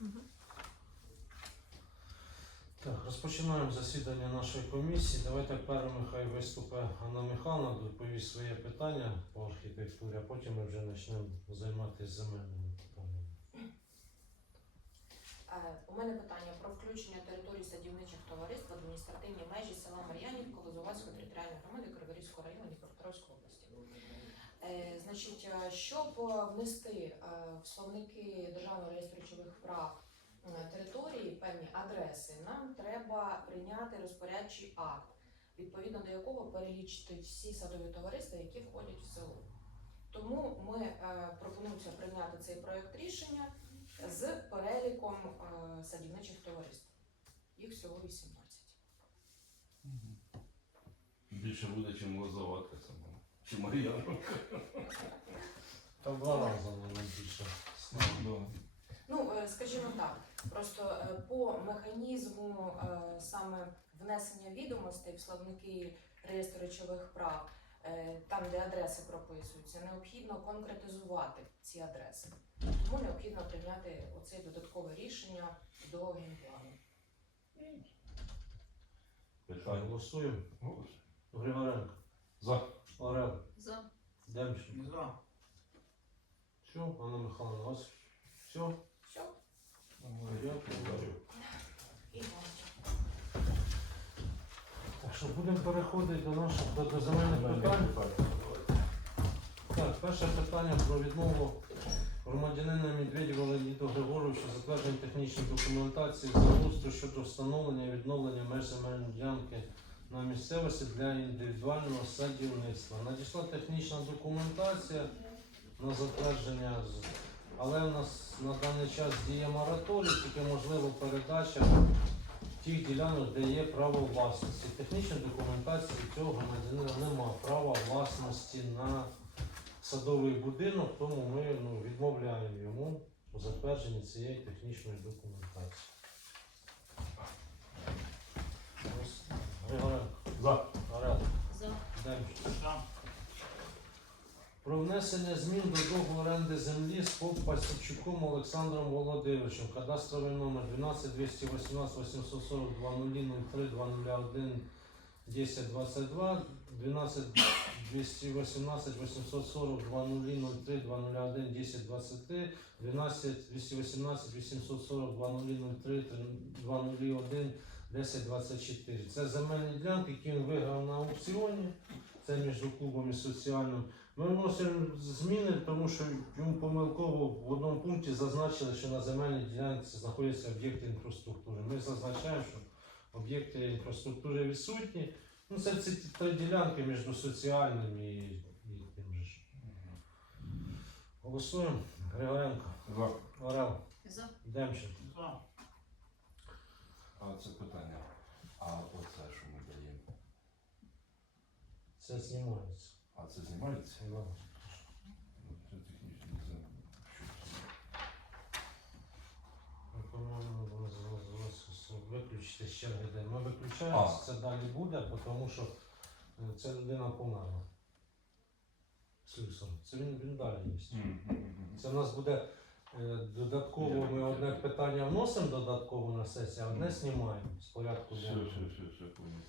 Мгм. Так, розпочинаємо засідання нашої комісії. Давайте першим хай виступе Анна Михайловна, доповість своє питання по архітектурі, а потім ми вже почнемо займатися земельними питаннями. Е, У мене питання про включення території садівничих товариств в адміністративні межі села Мар'янівка Лозувацької територіальної громади Криворізького району. Е, Значить, е, щоб е, внести е, в словники Державного реєстру речових прав е, території певні адреси, нам треба прийняти розпорядчий акт, відповідно до якого перелічити всі садові товариства, які входять в село. Тому ми е, пропонуємося прийняти цей проект рішення з переліком е, садівничих товариств. Їх всього 18. Більше буде, чим лозоватка сама. Чи Мар'яна. Та в два рази вона більше. Ну, е, скажімо так, просто е, по механізму е, саме внесення відомостей в словники реєстру речових прав, е, там, де адреси прописуються, необхідно конкретизувати ці адреси. Тому необхідно прийняти оце додаткове рішення до генплану. Питання. Голосуємо. Голос. Григоренко. За. Орел. За. Демченко. За. Все, Анна Михайловна, у вас все? Все, Дякую. і бачу. Так що будемо переходити до наших до, до земельних питань. Так, перше питання про відмову громадянина Медведєва Леоніду Григоровича затвердження технічної документації землеустрою щодо встановлення і відновлення меж земельної ділянки на місцевості для індивідуального садівництва. Надійшла технічна документація на затвердження, але в нас на даний час діє мораторій, тільки можливо передача тих ділянок, де є право власності. Технічної документації цього громадянина немає права власності на садовий будинок, тому ми ну, відмовляємо йому у затвердженні цієї технічної документації. Ось Григоренко, За. Орел, За. Демченко. За. Про внесення змін до договору оренди землі з ФОП Пасічуком Олександром Володимировичем. Кадастровий номер 12 218 842 03 201 1022 12 218 840 2003 201 1023 12 218 840 2003 201 1024. Це земельні ділянки, які він виграв на аукціоні. Це між клубом і соціальним. Ми вносимо зміни, тому що йому помилково в одному пункті зазначили, що на земельній ділянці знаходяться об'єкти інфраструктури. Ми зазначаємо, що об'єкти інфраструктури відсутні. Ну, це ці три ділянки між соціальним і, і тим же ж. Голосуємо. Григоренко, За. Орел, За. Демченко. За. А це питання. А оце що? Це знімається. А це знімається? Да. Ну, Це технічно не знаю. Ну, По-моєму, воно з- з- з- виключити з черги де. Ми виключаємо, А. це далі буде, тому що е, ця людина померла. Слюсом. Це він, він далі є. це? М, м, м. Це в нас буде е, додатково, ми одне питання вносимо додатково на сесію, а одне знімаємо з порядку. Все, денного. все, все, все, понял.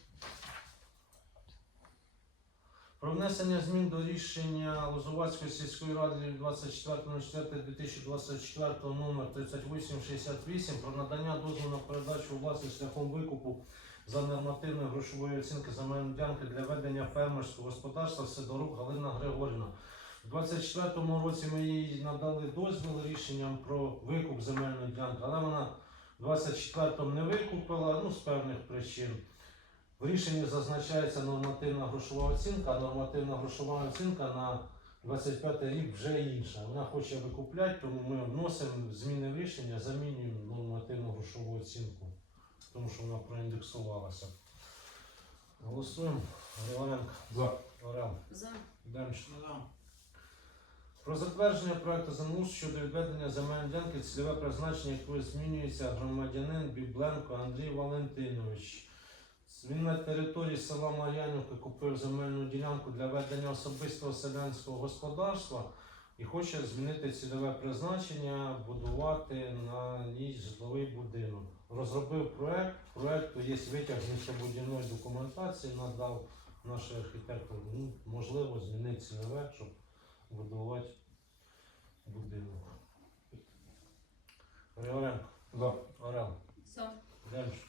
Про внесення змін до рішення Лозувацької сільської ради від 24.04.2024 номер 3868 про надання дозволу на передачу у шляхом викупу за нормативною грошової оцінки земельної ділянки для ведення фермерського господарства Сидорук Галина Григорівна. У 24-му році ми їй надали дозвіл рішенням про викуп земельної ділянки, але вона в 24-му не викупила ну, з певних причин. В рішенні зазначається нормативна грошова оцінка, а нормативна грошова оцінка на 25 рік вже інша. Вона хоче викупляти, тому ми вносимо зміни в рішення, замінюємо нормативну грошову оцінку, тому що вона проіндексувалася. Голосуємо. Григоренко, За. Орел, За. Демченко. За. Про затвердження проекту землеустрою щодо відведення земельної ділянки, цільове призначення якої змінюється громадянин Бібленко Андрій Валентинович. Він на території села Мар'янівка купив земельну ділянку для ведення особистого селянського господарства. і хоче змінити цільове призначення, будувати на ній житловий будинок. Розробив проект, проекту є витяг з містобудівної документації, надав наш архітектор. Ну, можливо, змінити цільове, щоб будувати будинок. Григоренко, За. Орел, За. Демш.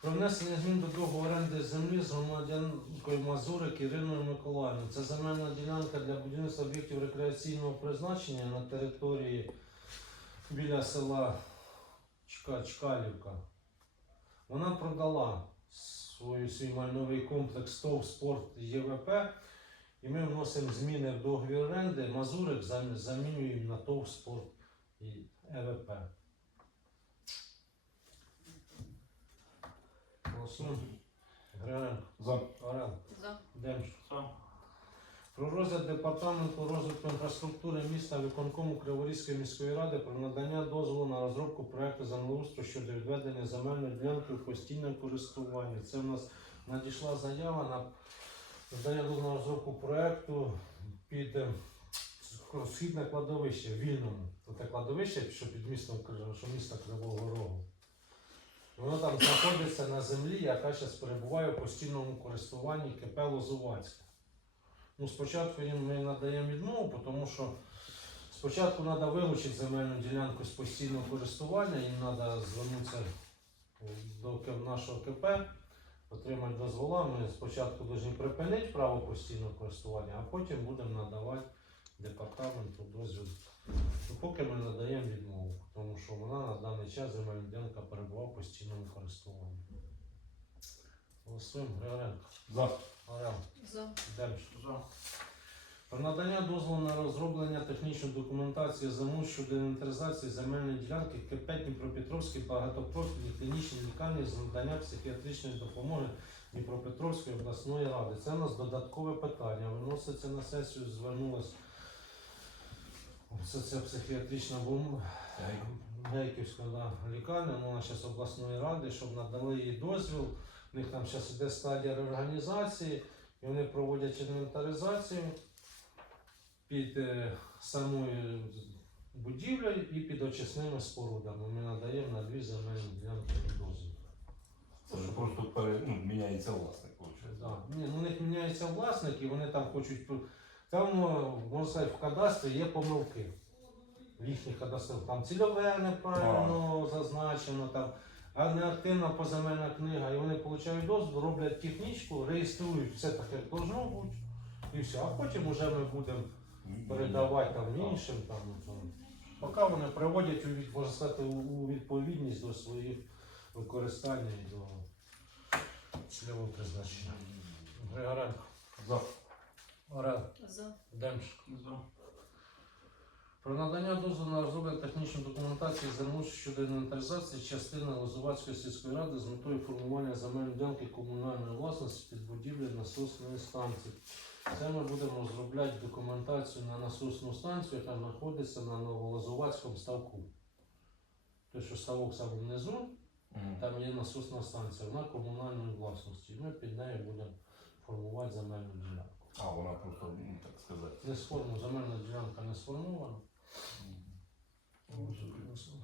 Про внесення змін до договору оренди землі з громадянкою Мазурик Іриною Миколаївною. Це земельна ділянка для будівництва об'єктів рекреаційного призначення на території біля села Чка- Чкалівка. Вона продала свою, свій майновий комплекс ТОВ Спорт ЄВП. І ми вносимо зміни в договір оренди. Мазурик замінюємо на ТОВ Спорт і ЕВП. Голосуємо. Григоренко. За. Орел. За. Демш. Про розгляд департаменту розвитку інфраструктури міста виконкому Криворізької міської ради про надання дозволу на розробку проекту землеустрою щодо відведення земельної ділянки в постійне користування. Це в нас надійшла заява на надання дозволу на розробку проекту під е, східне кладовище в Вільному. Це кладовище, що під містом що міста Кривого Рогу. Воно там знаходиться на землі, яка зараз перебуває в постійному користуванні КП Лозувацьке. Ну, спочатку їм ми надаємо відмову, тому що спочатку треба вилучити земельну ділянку з постійного користування, їм треба звернутися до нашого КП, отримати дозвола. Ми спочатку повинні припинити право постійного користування, а потім будемо надавати департаменту дозвіл. Ну, поки ми надаємо відмову, тому що вона на даний час земельна ділянка перебуває в постійному користуванні. Голосуємо, Григоренко, За. Орел, За. Про надання дозволу на розроблення технічної документації замов щодо інвентаризації земельної ділянки КП Дніпропетровській багатопрофільній клінічній лікарні з надання психіатричної допомоги Дніпропетровської обласної ради. Це у нас додаткове питання. Виноситься на сесію, звернулась це, це психіатрична бом- Гейківська да, лікарня, ну, вона зараз обласної ради, щоб надали їй дозвіл. У них там зараз іде стадія реорганізації, і вони проводять інвентаризацію під е, самою будівлею і під очисними спорудами. Ми надаємо на дві земельні ділянки дозвіл. Це ж просто пере... ну, міняється власник, виходить. Да. Ні, ну, у них міняється власник і вони там хочуть. Там, е, можна сказати, в кадастрі є помилки. В їхніх кадастрах там цільове неправильно зазначено, там, а не активна поземельна книга. І вони отримують дозвіл, роблять технічку, реєструють все так, як должно бути. І все. А потім вже ми будемо передавати там іншим. Там, там. Поки вони приводять у, можна сказати, у- у відповідність до своїх використання і до цільового призначення. Григоренко, За. Орел, За. Демш. Про надання дозволу на розроблення технічної документації землі щодо інвентаризації частини Лозувацької сільської ради з метою формування земельної ділянки комунальної власності під будівлею насосної станції. Це ми будемо розробляти документацію на насосну станцію, яка знаходиться на Новолозувацькому ставку. Тобто, що ставок саме внизу, там є насосна станція, вона комунальної власності. Ми під нею будемо формувати земельну ділянку. А, вона просто, ну, так сказати. Не сформу, земельна ділянка не сформована.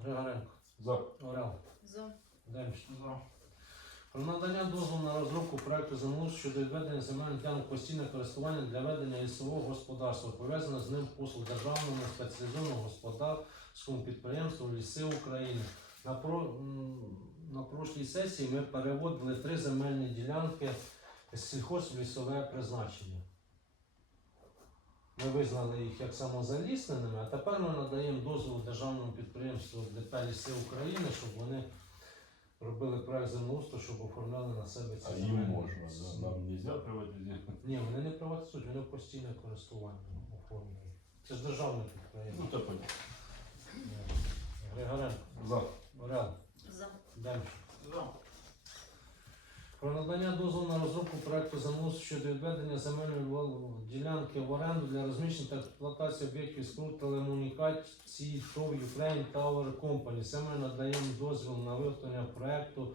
Григоренко, За. Орел, За. Демш. Про надання дозволу на розробку проекту землі щодо відведення земельних ділянок постійне користування для ведення лісового господарства, пов'язане з ним послуг державного спеціалізованого господарському підприємству Ліси України. На, про, на прошлій сесії ми переводили три земельні ділянки з сільхоз призначення. Ми визнали їх як самозалісненими, а тепер ми надаємо дозвіл державному підприємству ДП Ліси України, щоб вони робили проект землеустрою, щоб оформляли на себе ці А їм земельні можна, да? нам не можна приватизувати. Ні, вони не приватизують, вони в постійне користування оформлюють. Це ж державне підприємство. Ну, то понятно. Григоренко, За. Орел, За. Демш. Про надання дозволу на розробку проекту землеустрою щодо відведення земельної ділянки в оренду для розміщення та експлуатації об'єктів споруд телекомунікацій ТОВ Ukraine Tower Company. Це ми надаємо дозвіл на виготовлення проекту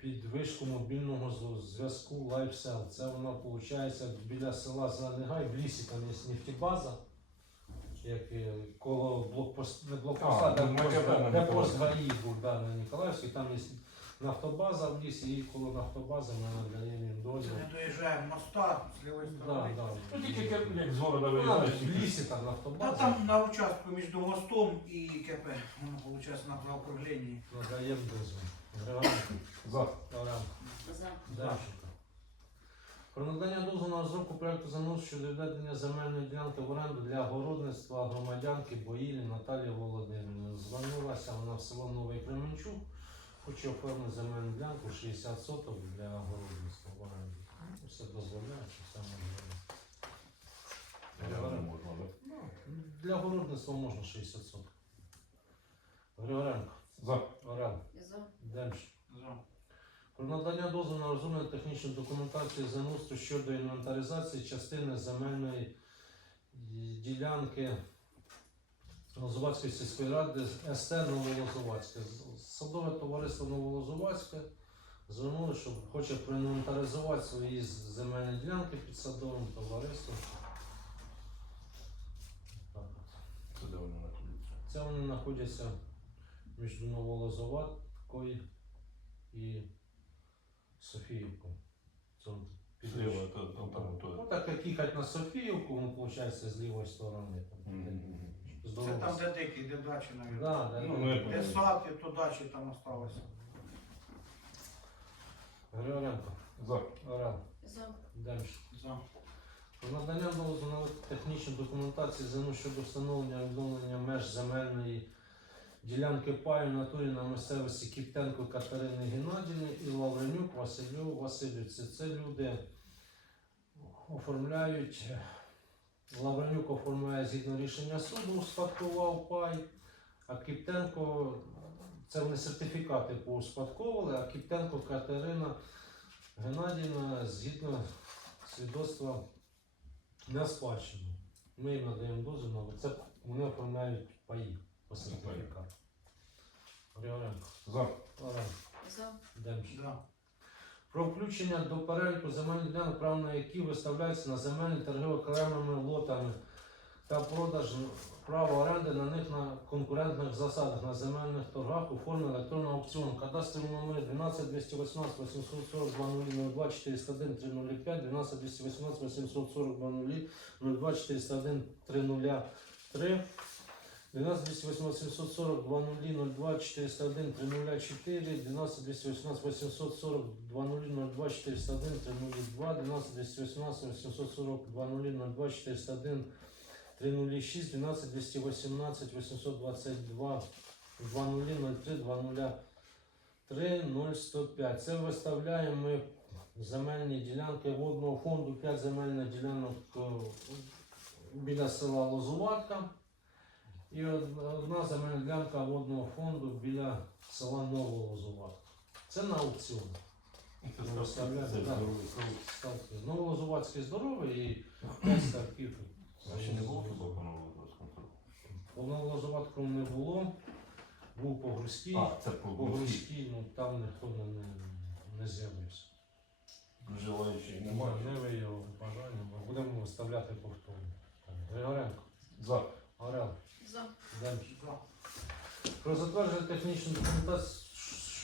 під вишку мобільного зв'язку LifeCell. Це вона виходить біля села Зелений в лісі там є нефтебаза, як е, коло блокпост, не блокпоста, А, де, де пост. ГАІ був да, на Ніколаївській, там є нафтобаза в лісі, і коло нафтобази ми надаємо їм дозвіл. не доїжджаємо моста з лівої Да, сторони. да. Ну тільки як, як з города Ну, виїжджаєш. в лісі там Та нафтобаза. там на участку між мостом і КП. Воно виходить на управління. Надаємо дозвіл. Григоренко. За. За. Про надання дозволу на розробку проекту замовлення щодо відведення земельної ділянки в оренду для городництва громадянки Боїлі Наталії Володимирівни. Звернулася вона в село Новий Кременчук, хоче оформити земельну ділянку 60 соток для городництва в оренду. Ну, Все дозволяється, все можливо. Можна, да? Ну, для городництва можна 60 соток. Григоренко, За. Орел, За. Демченко. За. Про надання дозволу на розроблення технічної документації землеустрою щодо інвентаризації частини земельної ділянки Лозувацької сільської ради СТ Новолозувацьке. Садове товариство Новолозувацьке звернуло, що хоче проінвентаризувати свої земельні ділянки під садовим товариством. Це де вони знаходяться? Це вони знаходяться між Новолозоваткою і Софіївкою. Це під- Зліва, то- там, там, то. Ну так як їхати на Софіївку, ну, виходить, з лівої сторони. Там, таке мгм. Це там, де дикі, де дачі навіть. Да, да, Ну, ну, я Де сад, і то дачі там осталося. Григоренко, За. Орел, За. Демш. За. Про надання дозволу на технічну документацію ЗНУ щодо встановлення відновлення меж земельної ділянки паю в натурі на місцевості Кіптенко Катерини Геннадіївни і Лавренюк Василю Васильовці. Це люди оформляють. Лавренюк оформляє згідно рішення суду, успадкував пай, а Кіптенко це вони сертифікати поуспадковували, а Кіптенко Катерина Геннадіївна згідно свідоцтва на спадщину. Ми їм надаємо дозвіл, на це вони оформляють паї по сертифікату. Григоренко, За. За. Демченко. За. Про включення до переліку земельних ділянок, право на які виставляються на земельні торги окремими лотами та продаж права оренди на них на конкурентних засадах на земельних торгах у формі електронного аукціону. Кадастровий номер 12 218 842 002 401 305 12 218 842 02 401 303 12 218 740 0002 401 304 12 218 840 0002 401 302 12 218 840 0002 401 306 12 218 822 2003 203 0105. Це виставляємо ми земельні ділянки водного фонду, 5 земельних ділянок е, біля села Лозуватка. І од- одна земельна ділянка водного фонду біля села Нового Новолозуватка. Це на аукціон. Ну, виставляємо, да. Ставки. Здоровий і 5 ставків. А ще не було тут по Новолозовському? По Новолозуватку не було. Був по Грузькій. А, це по По Грузькій. Грузькій, ну там ніхто не, не, не з'явився. Желаючих немає. Не виявив бажання, будемо виставляти повторно. Так, Григоренко, За. Орел, За. Демчик. За. Про затвердження технічної документації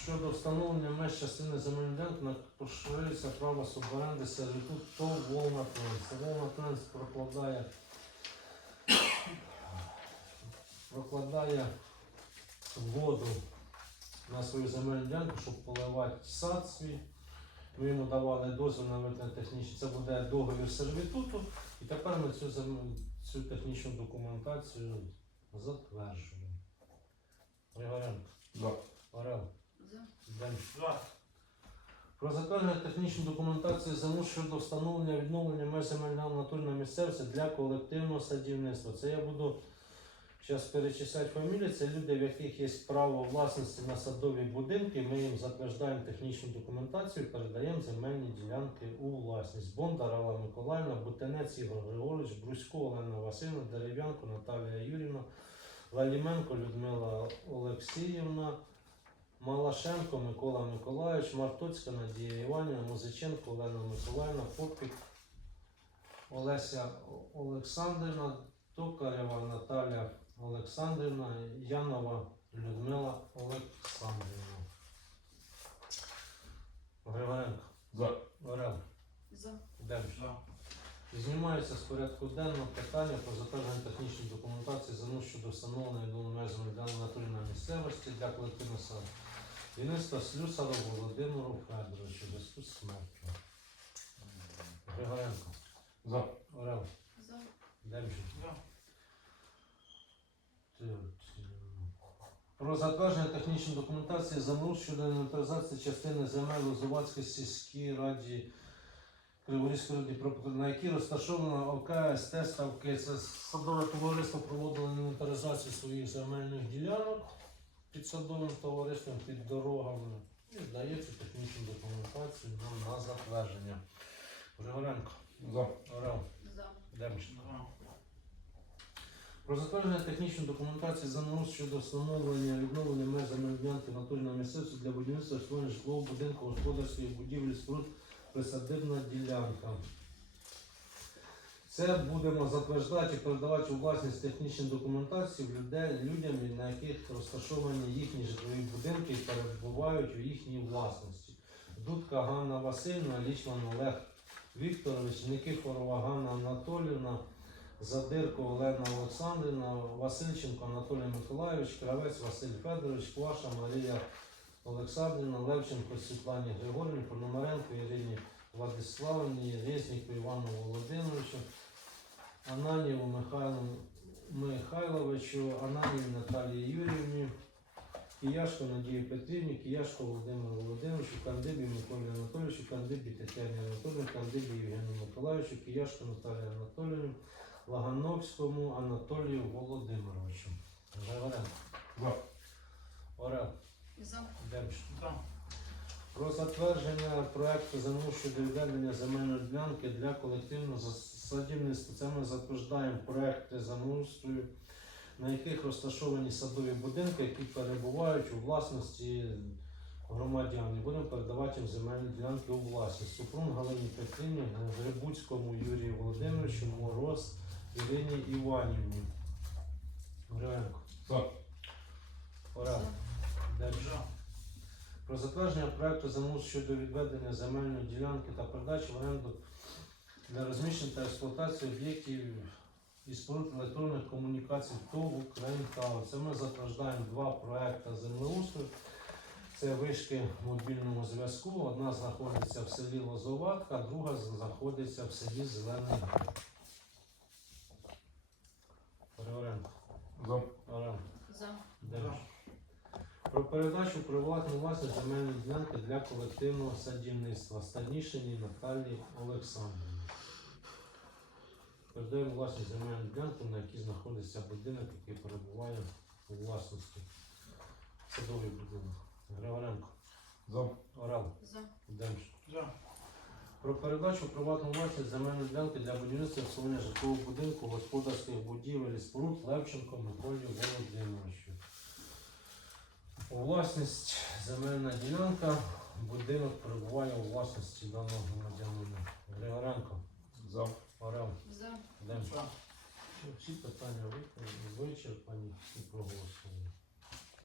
щодо встановлення меж частини земельної ділянки на поширюється право суборенди сервітут ТОВ Волна Транс. Волна Транс прокладає, прокладає воду на свою земельну ділянку, щоб поливати сад свій. Ми йому давали дозвіл на технічний. Це буде договір сервітуту. І тепер ми цю, зем- цю технічну документацію затверджуємо. Григоренко, Да. Орел. Демчик. Про затвердження технічної документації ЗМУ щодо встановлення відновлення меж земельного натурної місцевості для колективного садівництва. Це я буду зараз перечисляти фамілії. Це люди, в яких є право власності на садові будинки. Ми їм затверджуємо технічну документацію, передаємо земельні ділянки у власність. Бондар Алла Миколаївна, Бутенець Ігор Григорович, Брусько Олена Васильівна, Дерев'янко Наталія Юрівна, Лаліменко Людмила Олексіївна, Малашенко Микола Миколайович, Мартоцька Надія Іванівна, Музиченко Олена Миколаївна, Попік Олеся Олександрівна, Токарєва Наталя Олександрівна, Янова Людмила Олександрівна. Григоренко, За. Орел, За. Демч. За. Знімається з порядку денного питання про затвердження технічної документації ЗНУ щодо встановлення відновлення для натурної місцевості для колективного садівництва Слюсару Володимиру Федоровичу зв'язку з смертю. Григоренко, За. Орел, За. Демченко. За. Про затвердження технічної документації ЗНУ щодо інвентаризації частини земель Лозувацькій сільській раді Криворізької раді, на якій розташована ОКСТ ставки. Це садове товариство проводило інвентаризацію своїх земельних ділянок під садовим товариством, під дорогами. І дається технічну документацію нам на затвердження. Григоренко, За. Орел, За. Демченко. Про затвердження технічної документації ЗНУ щодо встановлення відновлення меж земельної ділянки натурної місцевості для будівництва створення житлового будинку господарської будівлі споруд присадибна ділянка. Це будемо затверджувати передавати у власність технічну документацію в людей, людям, на яких розташовані їхні житлові будинки і перебувають у їхній власності. Дудка Ганна Васильівна, Лічман Олег Вікторович, Никифорова Ганна Анатолівна, Задирко Олена Олександрівна, Васильченко Анатолій Миколайович, Кравець Василь Федорович, Кваша Марія Олександрівна, Левченко Світлані Григорівні, Пономаренко Ірині Владиславівні, Резніку Івану Володимировичу, Ананіву Михайлу Михайловичу, Ананіві Наталії Юріївні, Кияшко Надії Петрівні, Кияшко Володимиру Володимировичу, Кандибі Миколі Анатолійовичу, Кандибі Тетяні Анатолійовні, Кандибі Євгену Миколаївичу, Кияшко Наталії Анатолійовні, Лагановському Анатолію Володимировичу. Григоренко. За. Орел. За. Про затвердження проекту ЗНУ щодо відведення земельної ділянки для колективного зас- садівництва. Це ми затверджуємо проекти землеустрою, на яких розташовані садові будинки, які перебувають у власності громадян. І будемо передавати їм земельні ділянки у власність. Супрун Галині Петрівні, Грибуцькому Юрію Володимировичу, Мороз Ірині Іванівні. Гривенко. За. Орел. Демч. Про затвердження проекту ЗМУ щодо відведення земельної ділянки та передачі в оренду для розміщення та експлуатації об'єктів і споруд електронних комунікацій ТОВ «Українтау». Це ми затверджуємо два проекти землеустрою. Це вишки мобільного зв'язку. Одна знаходиться в селі Лозоватка, друга знаходиться в селі Зелений. Григоренко. За. Орел. За. Про передачу приватну власність земельної ділянки для колективного садівництва Станішині Наталії Олександрівні. Передаємо власність земельної ділянки, на якій знаходиться будинок, який перебуває у власності. Садовий будинок. Григоренко, За. Орел, За. Демч. За. Про передачу приватну власність земельної ділянки для будівництва обслуговування житлового будинку, господарських будівель і споруд Левченко Миколі Володимировичу. У власність земельна ділянка, будинок перебуває у власності даного громадянина. Григоренко, За. Орел, За. Всі питання вичерпані і проголосовані.